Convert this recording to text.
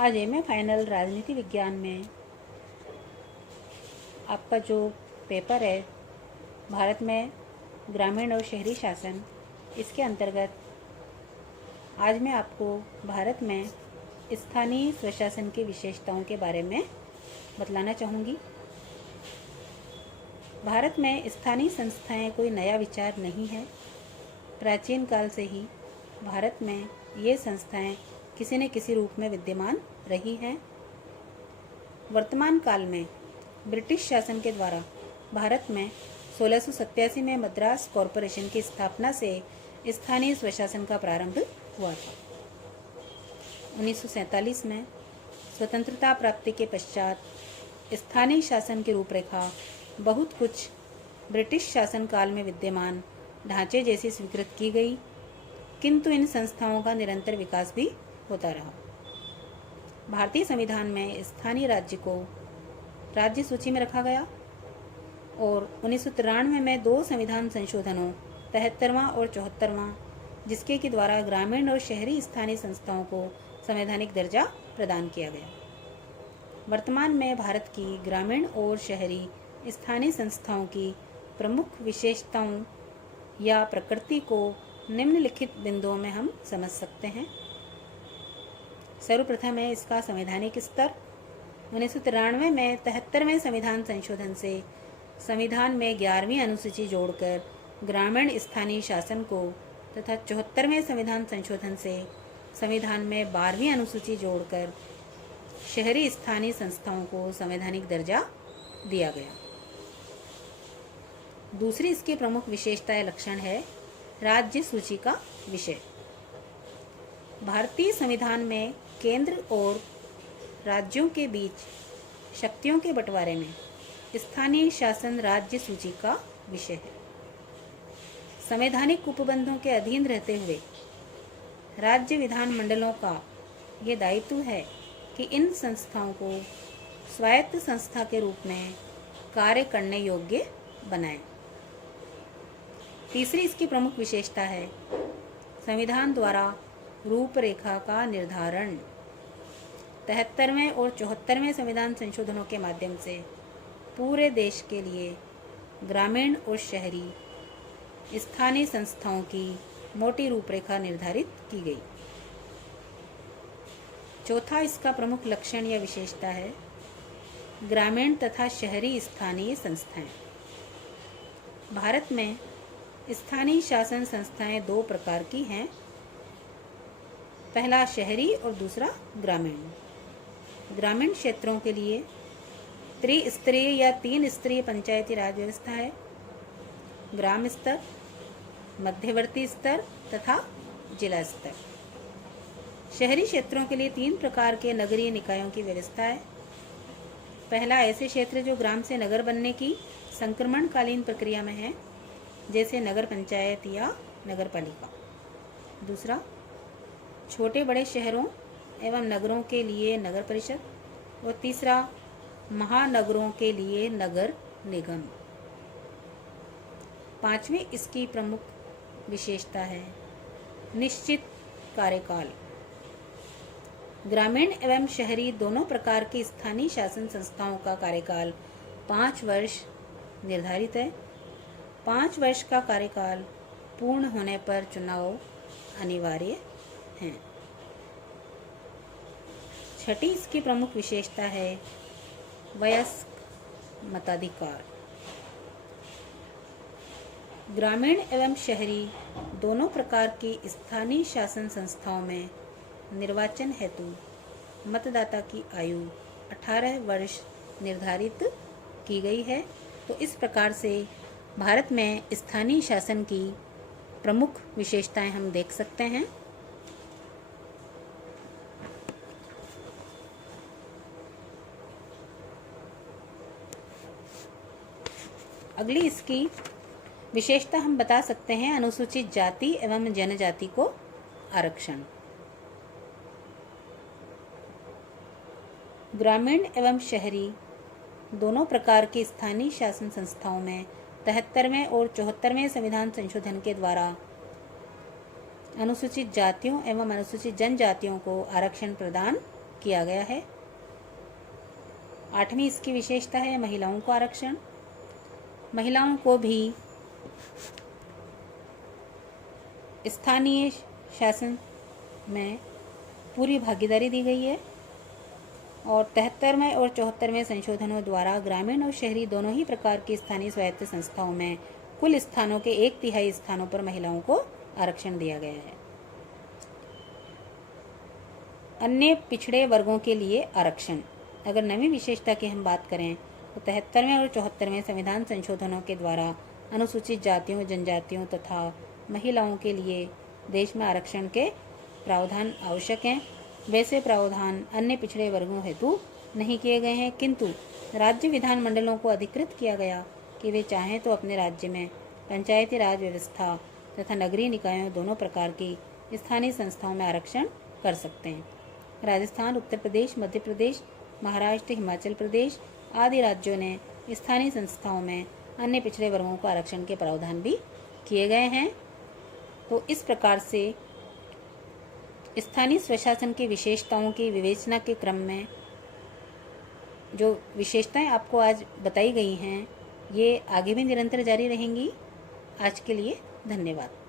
आज MA final राजनीति विज्ञान में आपका जो पेपर है भारत में ग्रामीण और शहरी शासन, इसके अंतर्गत आज मैं आपको भारत में स्थानीय स्वशासन की विशेषताओं के बारे में बतलाना चाहूँगी। भारत में स्थानीय संस्थाएं कोई नया विचार नहीं है। प्राचीन काल से ही भारत में ये संस्थाएं किसी न किसी रूप में विद्यमान रही हैं। वर्तमान काल में ब्रिटिश शासन के द्वारा भारत में 1687 में मद्रास कॉरपोरेशन की स्थापना से स्थानीय स्वशासन का प्रारंभ हुआ था। 1947 में स्वतंत्रता प्राप्ति के पश्चात स्थानीय शासन की रूपरेखा बहुत कुछ ब्रिटिश शासन काल में विद्यमान ढांचे जैसी स्वीकृत की गई, किंतु इन संस्थाओं का निरंतर विकास भी होता रहा। भारतीय संविधान में स्थानीय राज्य को राज्य सूची में रखा गया और 1993 में 2 संविधान संशोधनों 73वां और 74वां, जिसके के द्वारा ग्रामीण और शहरी स्थानीय संस्थाओं को संवैधानिक दर्जा प्रदान किया गया। वर्तमान में भारत की ग्रामीण और शहरी स्थानीय संस्थाओं की प्रमुख विशेषताओं या प्रकृति को निम्नलिखित बिंदुओं में हम समझ सकते हैं। सर्वप्रथम है इसका संवैधानिक स्तर। 1993 में 73वें संविधान संशोधन से संविधान में 11वीं अनुसूची जोड़कर ग्रामीण स्थानीय शासन को तथा 74वें संविधान संशोधन से संविधान में 12वीं अनुसूची जोड़कर शहरी स्थानीय संस्थाओं को संवैधानिक दर्जा दिया गया। दूसरी इसकी प्रमुख विशेषता या लक्षण है राज्य सूची का विषय। भारतीय संविधान में केंद्र और राज्यों के बीच शक्तियों के बंटवारे में स्थानीय शासन राज्य सूची का विषय है। संवैधानिक उपबंधों के अधीन रहते हुए राज्य विधानमंडलों का ये दायित्व है कि इन संस्थाओं को स्वायत्त संस्था के रूप में कार्य करने योग्य बनाएं। तीसरी इसकी प्रमुख विशेषता है संविधान द्वारा रूपरेखा का निर्धारण। 73वें और 74वें संविधान संशोधनों के माध्यम से पूरे देश के लिए ग्रामीण और शहरी स्थानीय संस्थाओं की मोटी रूपरेखा निर्धारित की गई। चौथा इसका प्रमुख लक्षण या विशेषता है ग्रामीण तथा शहरी स्थानीय संस्थाएं। भारत में स्थानीय शासन संस्थाएं 2 प्रकार की हैं, पहला शहरी और दूसरा ग्रामीण। ग्रामीण क्षेत्रों के लिए त्रिस्तरीय या 3 स्तरीय पंचायती राज व्यवस्था है। ग्राम स्तर, मध्यवर्ती स्तर तथा जिला स्तर। शहरी क्षेत्रों के लिए 3 प्रकार के नगरीय निकायों की व्यवस्था है। पहला ऐसे क्षेत्र जो ग्राम से नगर बनने की संक्रमणकालीन प्रक्रिया में है, जैसे नगर पंचायत या नगर पालिका। दूसरा छोटे बड़े शहरों एवं नगरों के लिए नगर परिषद और तीसरा महानगरों के लिए नगर निगम। 5वीं इसकी प्रमुख विशेषता है निश्चित कार्यकाल। ग्रामीण एवं शहरी दोनों प्रकार की स्थानीय शासन संस्थाओं का कार्यकाल 5 वर्ष निर्धारित है। 5 वर्ष का कार्यकाल पूर्ण होने पर चुनाव अनिवार्य हैं। छठी इसकी प्रमुख विशेषता है वयस्क मताधिकार। ग्रामीण एवं शहरी दोनों प्रकार की स्थानीय शासन संस्थाओं में निर्वाचन हेतु मतदाता की आयु 18 वर्ष निर्धारित की गई है। तो इस प्रकार से भारत में स्थानीय शासन की प्रमुख विशेषताएं हम देख सकते हैं। अगली इसकी विशेषता हम बता सकते हैं अनुसूचित जाति एवं जनजाति को आरक्षण। ग्रामीण एवं शहरी दोनों प्रकार की स्थानीय शासन संस्थाओं में 73वें और 74वें संविधान संशोधन के द्वारा अनुसूचित जातियों एवं अनुसूचित जनजातियों को आरक्षण प्रदान किया गया है। 8वीं इसकी विशेषता है महिलाओं को आरक्षण। महिलाओं को भी स्थानीय शासन में पूरी भागीदारी दी गई है और 73वें और 74वें संशोधनों द्वारा ग्रामीण और शहरी दोनों ही प्रकार की स्थानीय स्वायत्त संस्थाओं में कुल स्थानों के 1/3 स्थानों पर महिलाओं को आरक्षण दिया गया है। अन्य पिछड़े वर्गों के लिए आरक्षण। अगर नवी विशेषता की हम बात करें तो 73वें और 74वें संविधान संशोधनों के द्वारा अनुसूचित जातियों, जनजातियों तथा महिलाओं के लिए देश में आरक्षण के प्रावधान आवश्यक हैं। वैसे प्रावधान अन्य पिछड़े वर्गों हेतु नहीं किए गए हैं, किंतु राज्य विधानमंडलों को अधिकृत किया गया कि वे चाहें तो अपने राज्य में पंचायती राज व्यवस्था तथा नगरीय निकायों दोनों प्रकार की स्थानीय संस्थाओं में आरक्षण कर सकते हैं। राजस्थान, उत्तर प्रदेश, मध्य प्रदेश, महाराष्ट्र, हिमाचल प्रदेश आदि राज्यों ने स्थानीय संस्थाओं में अन्य पिछड़े वर्गों को आरक्षण के प्रावधान भी किए गए हैं। तो इस प्रकार से स्थानीय स्वशासन की विशेषताओं की विवेचना के क्रम में जो विशेषताएं आपको आज बताई गई हैं, ये आगे भी निरंतर जारी रहेंगी। आज के लिए धन्यवाद।